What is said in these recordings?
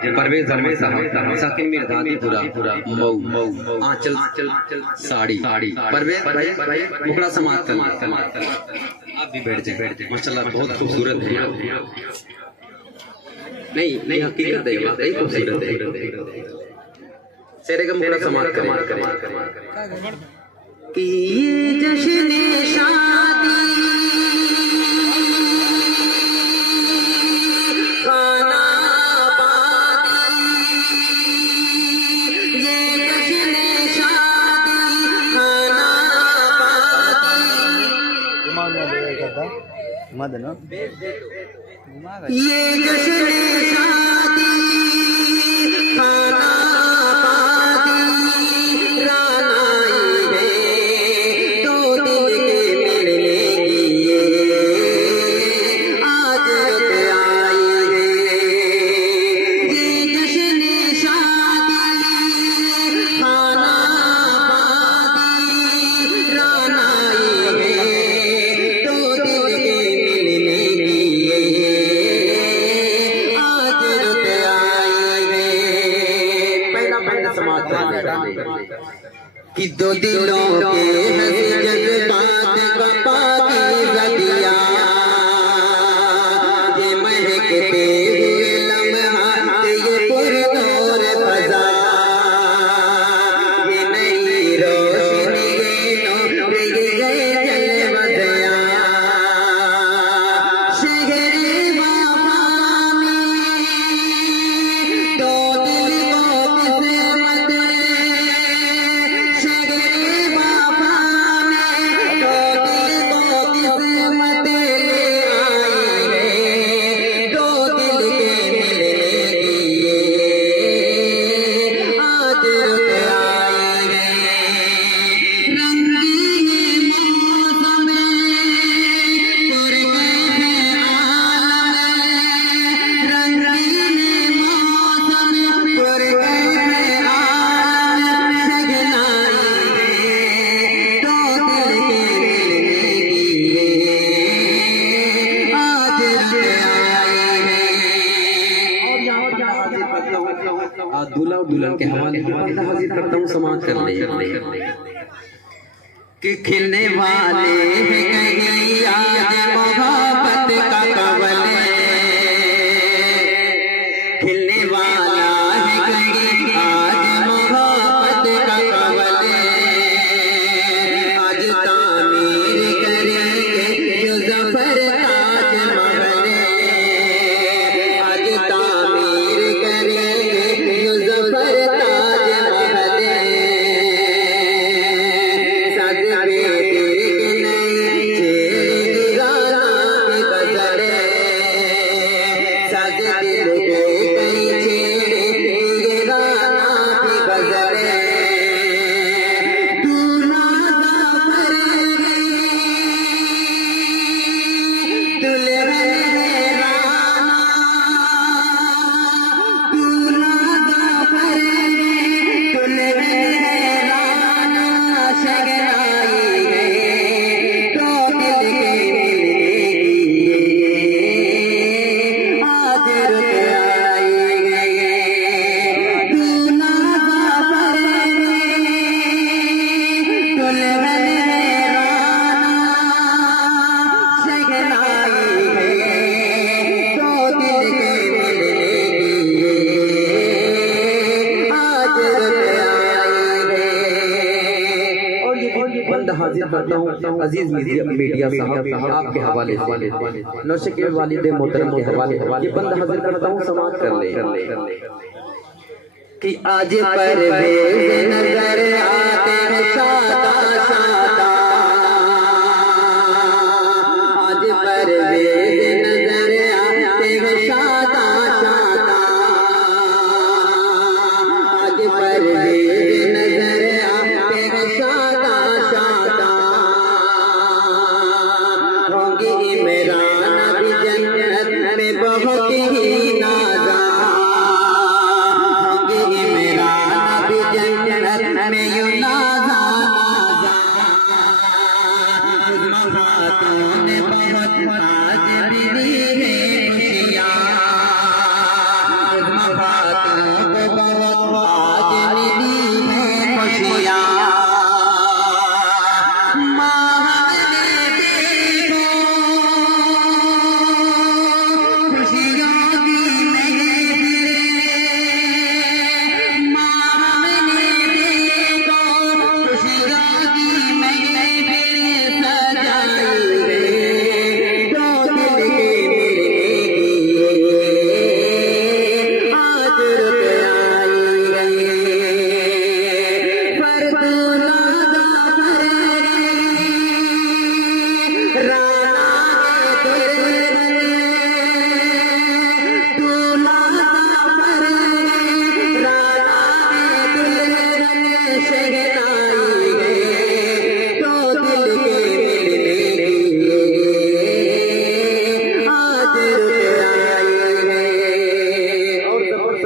परवेज साहब साकिन मिर्जादी पूरा मऊ आंचल साड़ी परवेज भाई मुखड़ा समाज आप भी बैठ जाए माशाल्लाह बहुत खूबसूरत है। नहीं हकीकत है वाकई खूबसूरत है। शेरे का मुखड़ा समाज करें कि ये जश्न शादी मदन ये जश्न शादी खाना पाती रानाई है तो दिल के मिलने की ये आज आई है। ये जश्न शादी खाना पाती रानाई है तो दिल के कि दो दिलों के जज्बात बपा की गदिया ये महकते हुए लम्हात ये पुरनूर फज़ा ये नई रोशनी ये नूर ये जलवा दया शहर वफा में दो दिल को किस्मत दूल्हा और दुल्हन के हवाले बंदा हाजिर करता हूँ समाज कर ले कि खिलने वाले हैं कहीं आज मोहब्बत का कवल खिलने वाला है कहीं आज मोहब्बत का कवल आज तामीर करेंगे जो ज़फ़र ताज महल आज तामीर करेंगे जो ज़फ़र ताज महल हाजिर करता हूँ अजीज मीडिया साहब आपके हवाले से नौशे के वालिद मोहतरम के हवाले ये बंद हाजिर करता हूँ समाज कर ले कि आज परवेज़ नजर आते हैं शादा शादा आज परवेज़ नजर आते हैं शादा शादा आज परवेज़ नजर आते हैं शादा शादा होंगी इमरान भी जन्नत में बहुत ही नाज़ा होंगी इमरान भी जन्नत में यूं नाज़ा नाज़ा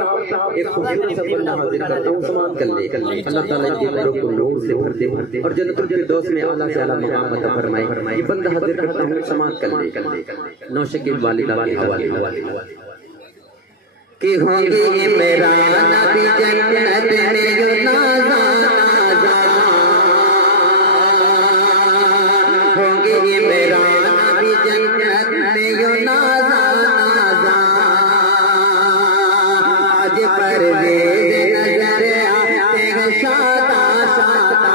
साहब एक खूबसूरत सा बंदा हाजिर करता हूँ, समाअत कर ले। अल्लाह ताला के कब्र को नूर से भर दे और जन्नतुल फिरदौस में आला से आला मकाम अता फरमाए। ये बंदा हाजिर करता हूँ, समाअत कर ले। नौशे के वालिदा के हवाले कि होंगे मेरा नबी जन्नत में जो नाज़ा होंगे मेरा नबी जन्नत में जो नाज़ा आज परवेज़ नज़र आते हैं शादा शादा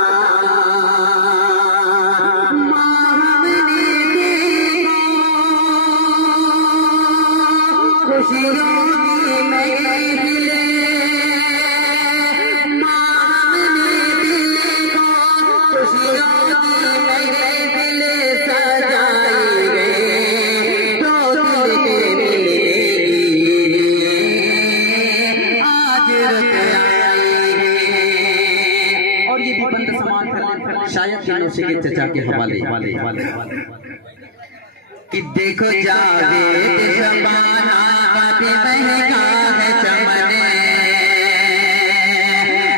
खुशियों के चचा के हवाले कि देखो जावेद शबाना भी महंगा है चमने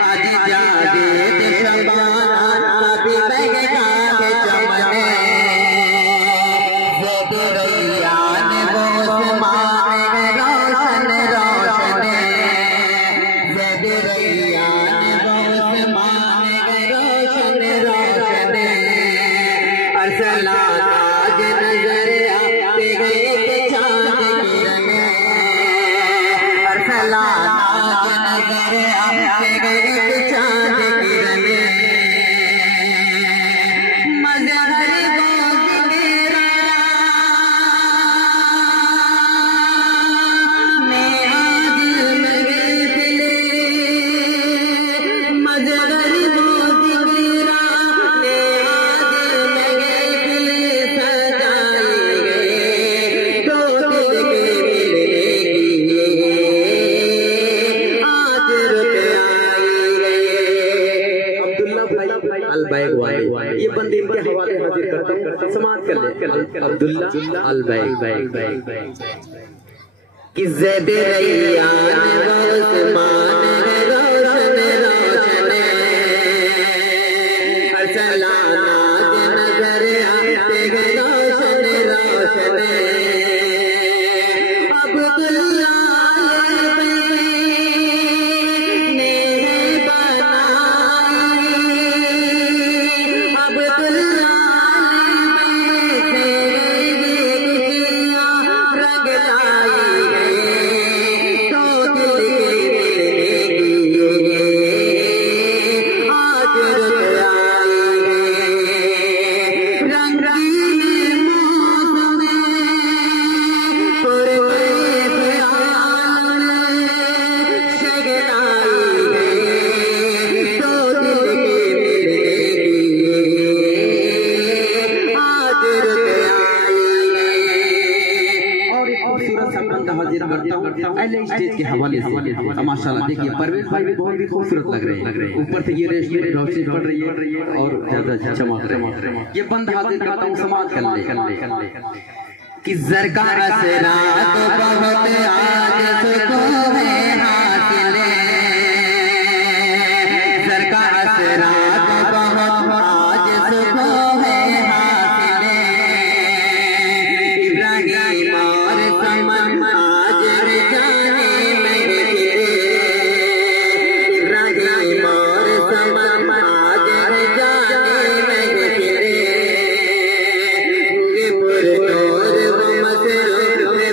आज जावेद शबाना भी महंगा है चमने ज़ेद रैयान वो उस्मान रोशन रोशन ज़ेद रैयान वो उस्मान रोशन रोशन अरसलान आज नजर आते गए चांद किरने अरसलान आज नजर आते गए चांद किरने मजहर गोद मेरा मेरा दिल लगे दिले मजहर गोद मेरा मेरा दिल लगे दिले सजाए गए दो दिल के मिलने की आज रुक आए गए। अब्दुल्ला भाई अल बैग वाले ये बंदे इनके हवाले हाजिर करता हूँ, समाअत कर ले। अब्दुल्ला अल बैग कि ज़ेद रैयान वो उस्मान रोशन रोशन अरसलान आज नजर आते हैं रोशन रोशन अब्दुल्ला ने बनाई अब्दुल्ला ने रंग लाई तो दिल के मिलने की आज रुक आई रंगीन मौसम परवेज़ आलम शगनाई तो दिल के मिलने की आज रुक आई। और एक खूबसूरत सा बंदा हाजिर करता हूँ अहले स्टेज के हवाले से। माशाल्लाह देखिए परवेज भाई भी बहुत ही खूबसूरत लग रहे हैं, ऊपर से ये रेशमी रोशनी पड़ रही है और ज्यादा चमक रहे हैं। ये बंदा हाजिर करता हूँ, समाअत कर ले। कि ज़रका असरा तो बहुत आज सुकून है हासिले ज़रका असरा तो बहुत आज सुकून है हासिले इब्राहिम और समन आज जाने लगे इब्राहिम और समन आज जाने लगे हुए पुरनूर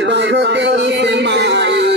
बहुत इस्माइल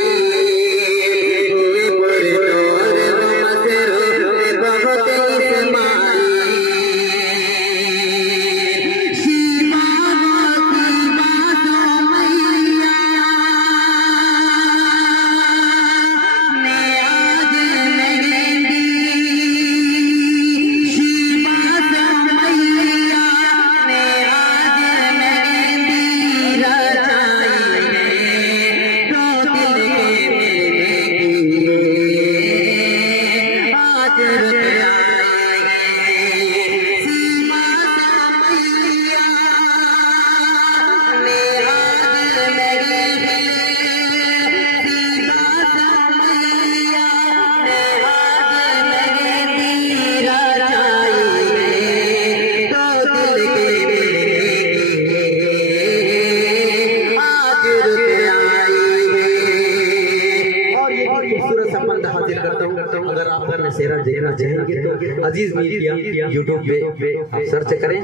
बहुत खूबसूरत सा बंद हाजिर करता हूँ। अगर आप अपने सेहरा देखना चाहेंगे तो अजीज मीडिया यूट्यूब पे आप सर्च करें।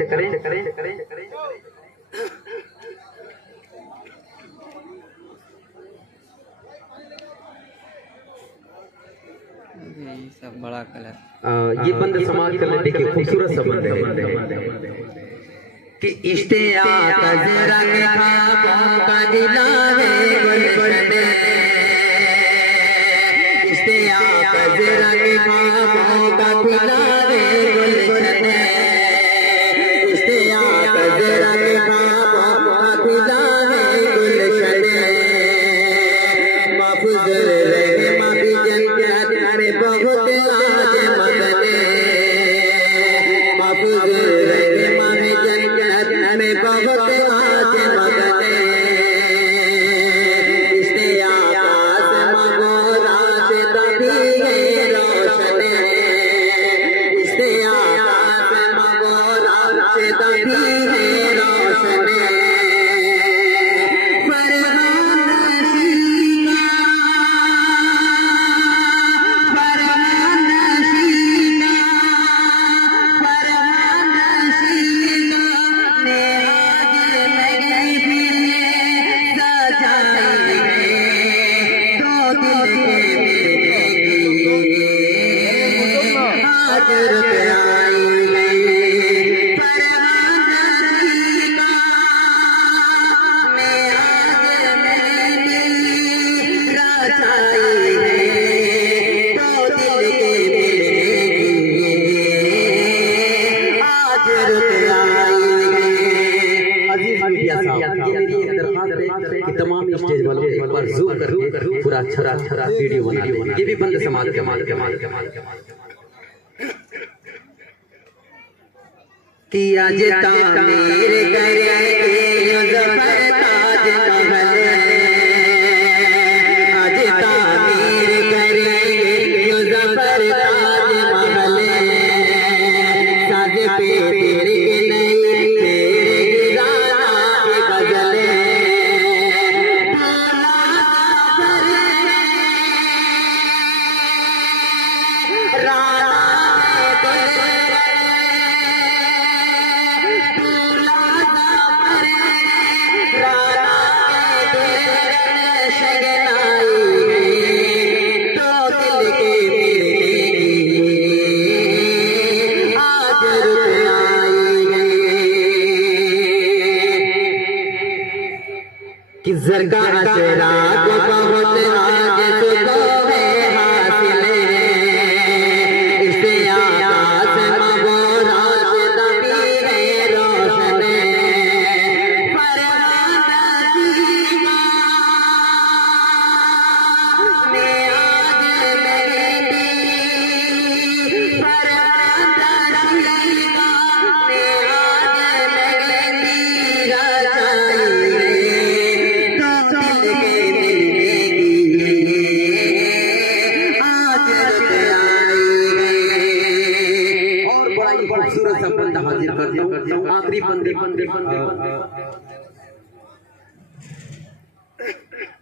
सब बड़ा कलर ये बंद समाज कलर देखिए खूबसूरत सा बंद है कि इश्तियाक रंग ख्वाबों का दिलावे गुलशन, इश्तियाक रंग ख्वाबों का दिलावे गुलशन, इश्तियाक रंग ख्वाबों का दिलावे गुलशन, महफूज रहे माफी जन्नत में बहुत आज मगने, महफूज रहे माफी जन्नत में बहुत आज मगने, इश्तियाक मगो रास्ता भी है रोशन, इश्तियाक मगो रास्ता भी है रोशन, तमाम स्टेज वालों एक बार जूम करके पूरा अच्छा वीडियो बना ले। ये भी बंद समाज के माल कि आज तामीर करेंगे ज़फ़र ताज महल, आज तामीर करेंगे ज़फ़र ताज महल, साज पे तेरे नहीं तेरे गिराना की गज़लें, कि ज़रगा चेहरा को बहुत आज सुबह है हासिल, इश्तियाक मगो रास्ता भी है रोशन,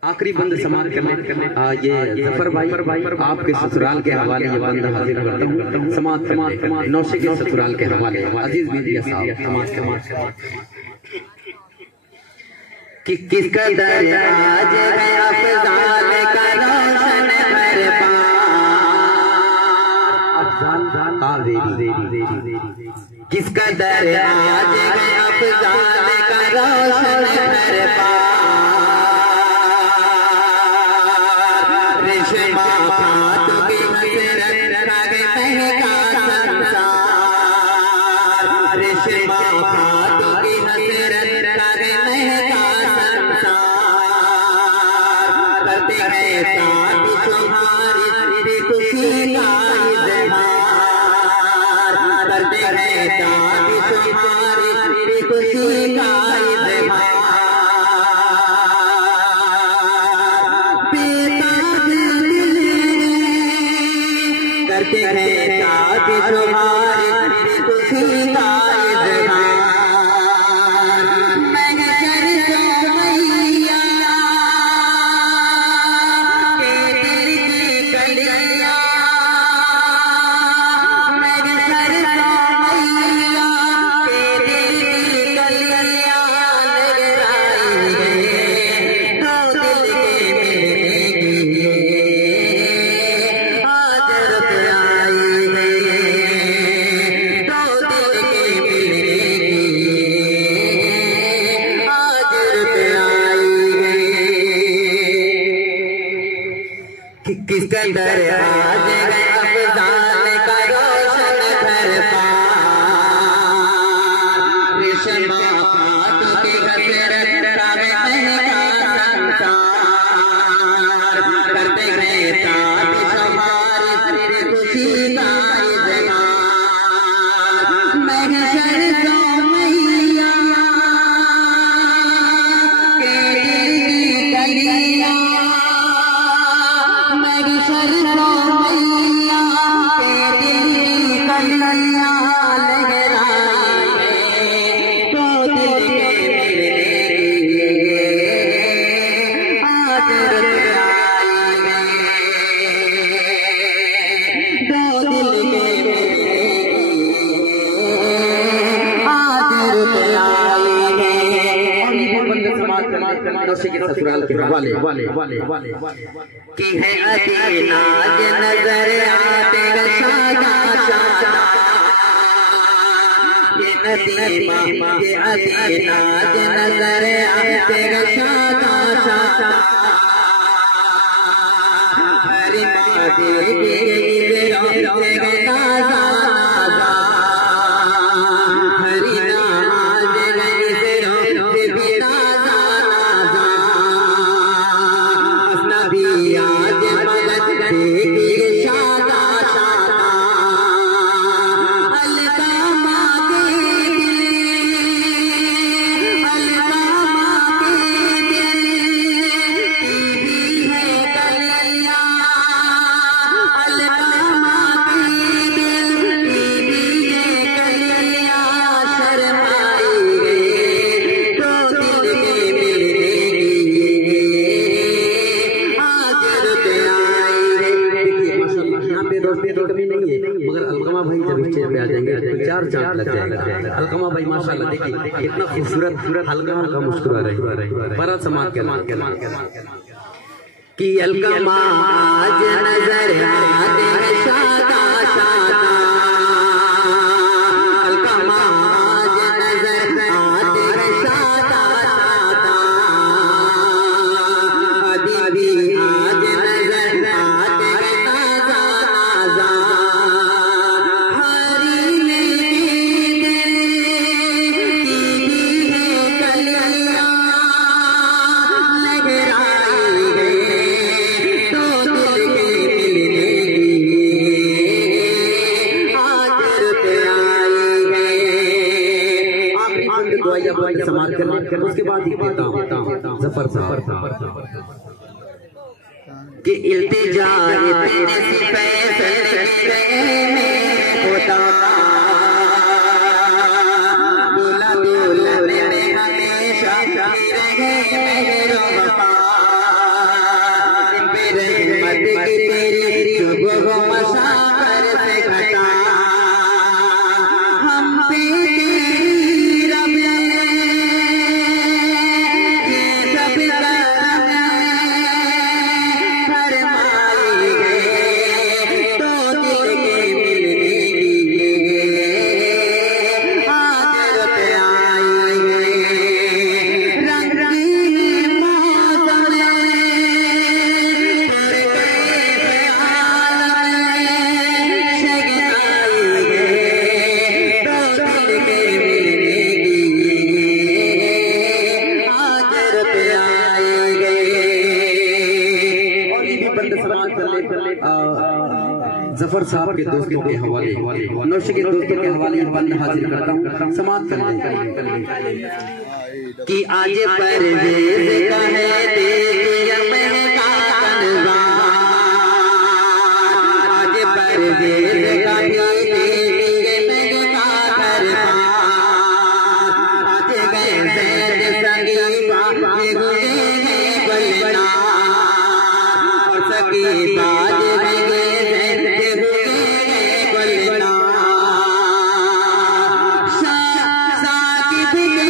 आखिरी बंद समाप्त करने ये ज़फ़र भाई आपके ससुराल के हवाले ये बंद हाजिर करता हूँ। समाप्त नौशे के ससुराल के हवाले अजीज मीडिया साहब समाप्त कि किस कदर आज है अफ़ज़ाल का रोशन किस कदर आज है अफ़ज़ाल का रोशन रेशमा खातों की हसरत रागे महका संसार, रेशमा खातों की हसरत रागे महका संसार, करते हैं साथ तुम्हारी खुशी का इज़हार, करते हैं साथ तुम्हारी खुशी का इज़हार, करते हैं साथ तुम्हारी खुशी का इज़हार, मैं कर दो मैया के दिल की सिकंदर आज गए अफजाल का रोशन घर पार रेशमा पाट के हसरत रावे महका संसार करते गए ताज सवार खुशी का इज़हार महशर तो मैया के दिल की गलियां महशर तो मैया के दिल की गलियां लहराए तो दिल के मिलने आज रुत आई तो दिल के मिलने आज रुत आई नौशे के ससुराल के हवाले कि है अदीनाज नजर आते शादा शादा ये नदीमा ये अदीनाज नजर आते शादा शादा हरी माँ देगी रोते ताजा ताजा हरी नाज गई से रोते भी ताजा ताजा नबी आज मदद देगी शादा शादा अलकामा के अलकामा के टीवी है कलियां अलकामा के टीवी है कलियां शर्माई गए तो दिल के मिलने रोड भी नहीं है, मगर अलकमा भाई जब स्टेज पे आ जाएंगे तो चार चांद लग जाएगा। अलकमा भाई माशाल्लाह देखिए कितना खूबसूरत हल्का हल्का मुस्कुरा रही बड़ा समाज के कि अलकमा आज नजर आते शादा शादा अलकमा आज नजर आते शादा शादा अदीबी आज नजर आते ताजा ताजा हरी टीवी है कलियां लहराई गए तो दिल के मिलने आज रुत आई गए आखिरी बंद दुआया बंद समाज करने उसके बाद ही देता हूं जफर साहब कि इल्तिजा इतने सी फैसले में खुदा दूल्हा दुल्हन में हमेशा रहे मेरे वफा बेरहमत की तेरी सुबह मशाकर से घटा हम पे तेरी रब ने ये सब करम फरमाई गए तो दिल के मिलने आज रुत आई गए रंग रंगीन मौसम जफर साहब के दोस्तों के हवाले नौशे के दोस्तों के हवाले बंद हाजिर करता हूँ समाप्त कर कि आज परवेज़ का है तेरी महका कनवा आज परवेज़ का भी तेरी महका करवा आज गए ज़ैद संगीबा ये हुए हैं बलना और सकीबा आज गए ज़ैद हुए हैं बलना साकिब के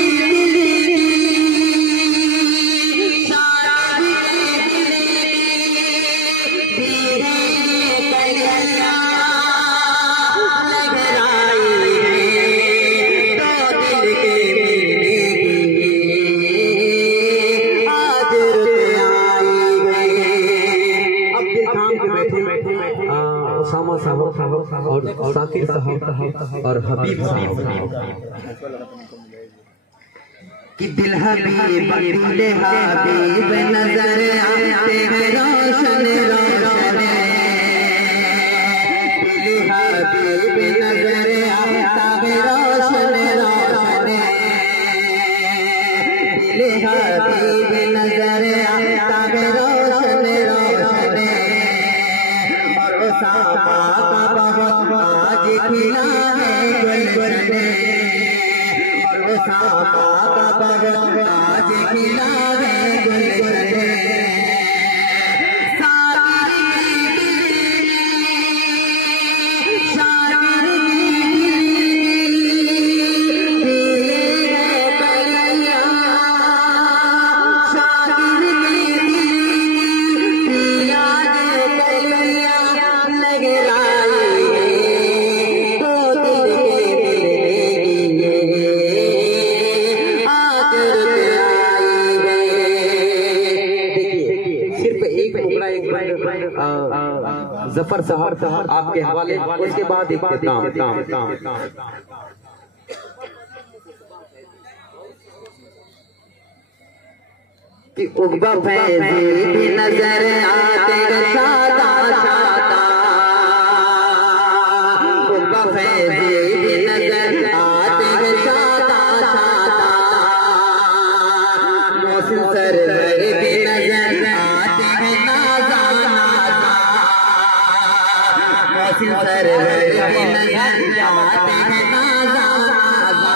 उसामा साहब और साकिर साहब और हबीब साहब कि दिल हबीब दिल हबीब नजर आते हैं रोशन रोशन, दिल हबीब नजर आता है रोशन रोशन, दिल हबीब नजर आता है रोशन रोशन, और उसामा का बहुत आज खिला है गुलशन, उसामा का बहुत आज खिला है गुलशन, जफर साहब आपके हवाले, उसके बाद कि उगबा फैज़ी भी नजर आते शादा शादा, उगबा फैज़ी भी नजर आते शादा शादा, मोहसिन सरवर भी नजर आते हैं नाज़ा नाज़ा, मोहसिन सरवर भी नजर आते हैं नाज़ा नाज़ा,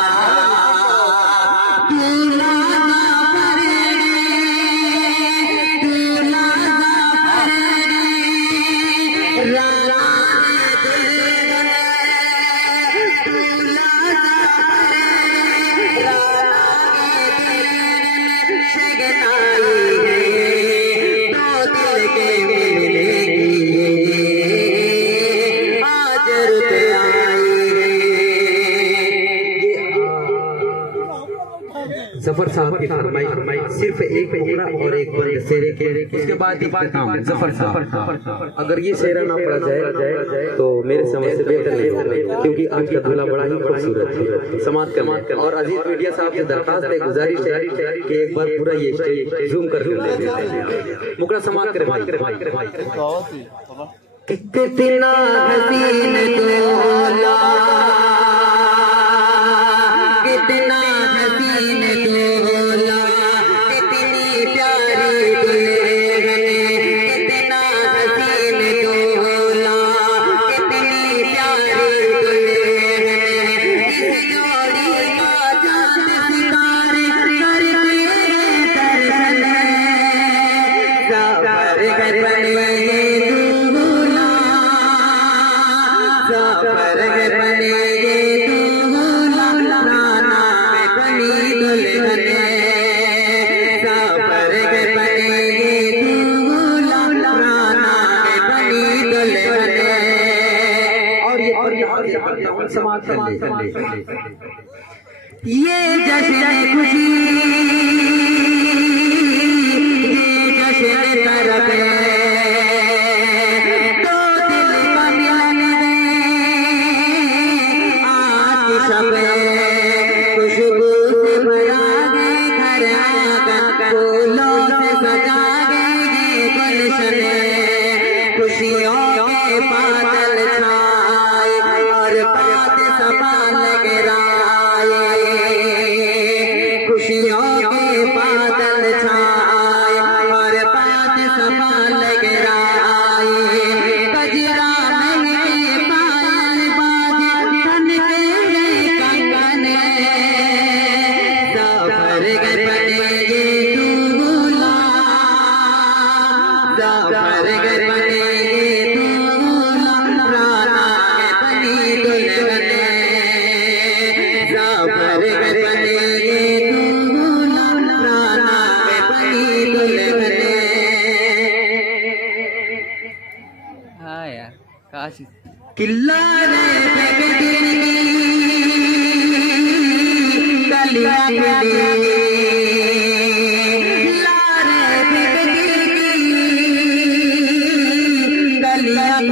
जफर साहब की फरमाइश सिर्फ एक मुकरा और एक बंद शेरे के, उसके बाद जफर साहब अगर ये शेरा ना पढ़ा जाए तो मेरे समझ से बेहतर नहीं होगा, क्योंकि आज का दूल्हा बड़ा ही खूबसूरत है। समाप्त कर और अजीज मीडिया साहब से दरखास्त है, गुजारिश है कि एक बार पूरा ये स्टेज जूम कर ले मुकरा समाप्त करे भाई। कितना हसीन दूल्हा, कितना हसीन दूल्हा, कितनी प्यारी दुल्हन, कितना हसीन दूल्हा, कितनी प्यारी दुल्हन, इस जोड़ी का चांद सितारे करके दर्शन, सफर कर बनेंगे दूल्हा, सफर कर बनेंगे दूल्हा, नाना में बनी दुल्हन, सफर कर बनेंगे दूल्हा, नाना में बनी दुल्हन, और समाप्त कर ले। ये जश्न खुशी, ये जश्न तरफ दो दिल का मिलन आतिश में खुशबू से भरा दे घर आंगन, फूलों से सजा दे ये गुलशन, खुशियों के बादल छाए और बात संभाल के राए, खुशियों के बादल छाए और बात संभाल के राए, गजरा में पायल बाजे तन के कंगन, सफर कर बनेंगे दूल्हा, सफर कर बनेंगे दूल्हा, राना के बनी दुल्हन, सफर कर बनेंगे दूल्हा, राना के बनी दुल्हन। हाँ यार काश किल्ला रे गलिया गली, लारे गलिया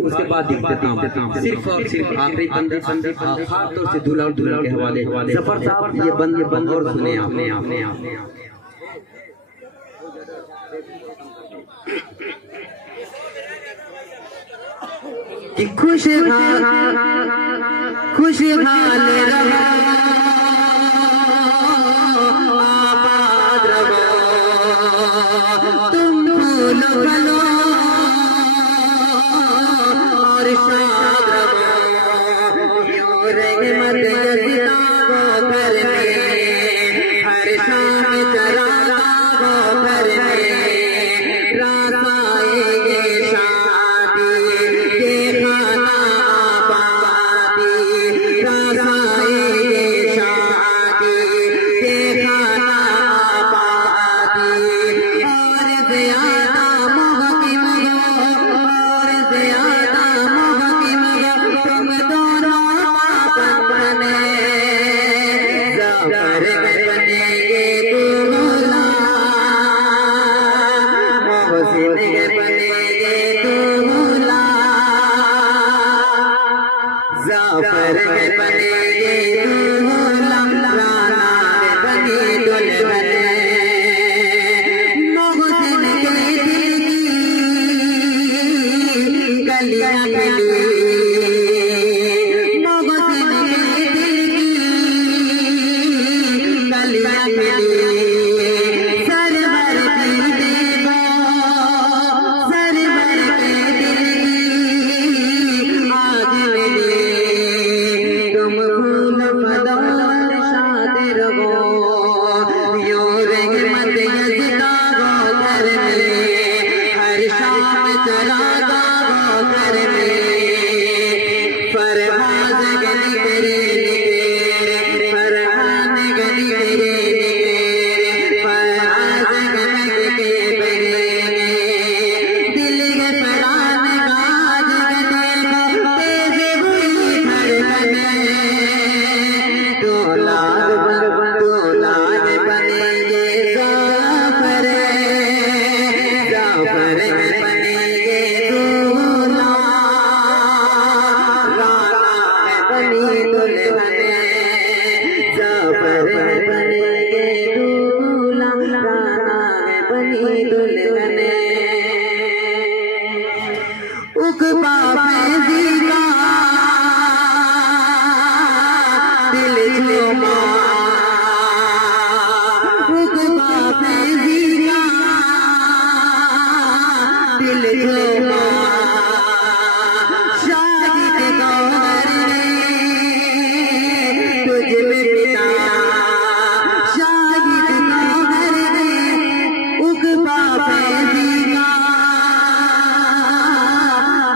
उसके बाद सिर्फ और सिर्फ आखिरी बंद खास तौर से दूल्हा और दुल्हन के हवाले सफर साहब ये बंद और सुने आपने कि खुशहाल रहो आबाद रहो तुम फूलो फलो और शाद रहो यूं रहमत यज़िदा को घर में हर शाम चरागा को घर में रात आएगी शादी के खाना आबादी रात आएगी शादी के खाना आबादी और ज़्यादा मुहकिम और ज़्यादा मुहकिम तुम दोनों बने ज़फर बनेगे दूल्हा मोहसिन बनेगे दूल्हा ज़फर बनेगे दूल्हा राना बनी दुल्हन मोहसिन के दिल की गलियां गली मोहसिन के दिल की गलियां गली सरवर की देखो सरवर के दिल की आज मिली तुम फूल बदौलत शाद रहो यूं रहमत यज़िदा को घर में हर शाम चरागा को घर में फरहाद गली तेरे निकेरे फरहाद गली तेरे निकेरे फरहाद गली के बनेगे दिल के फरान गाज गले को तेज हुई धड़कने दूल्हा बनेगे ज़फर बनेगे दूल्हा राना बनी दुल्हन ज़फर बनेगे दूल्हा राना बनी दुल्हन उक़बा फैज़ी का दिल झूमा उक़बा फैज़ी का दिल झूमा शाहिद गौहर ने तुझ में पिता शाहिद गौहर ने उक़बा फैज़ी का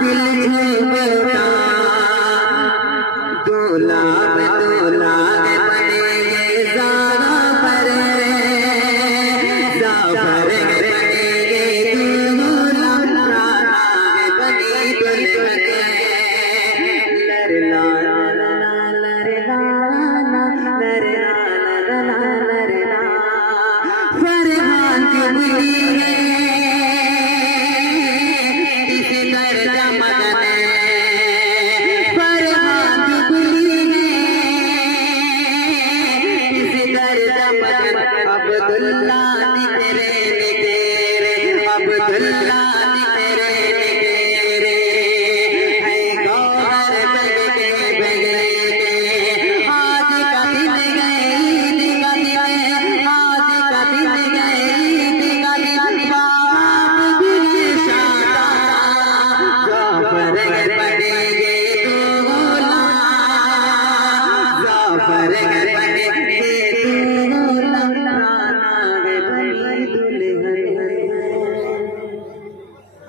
दिल झूमता दूल्हा बनेगे ज़फर बनेगे दूल्हा राना बनी दुल्हन लरला फरहान की मिली है इस दर्जा मदन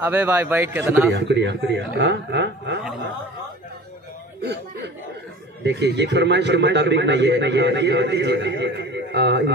अबे भाई बैठ के शुक्रिया शुक्रिया शुक्रिया। देखिए ये फरमाइश के मुताबिक ना ये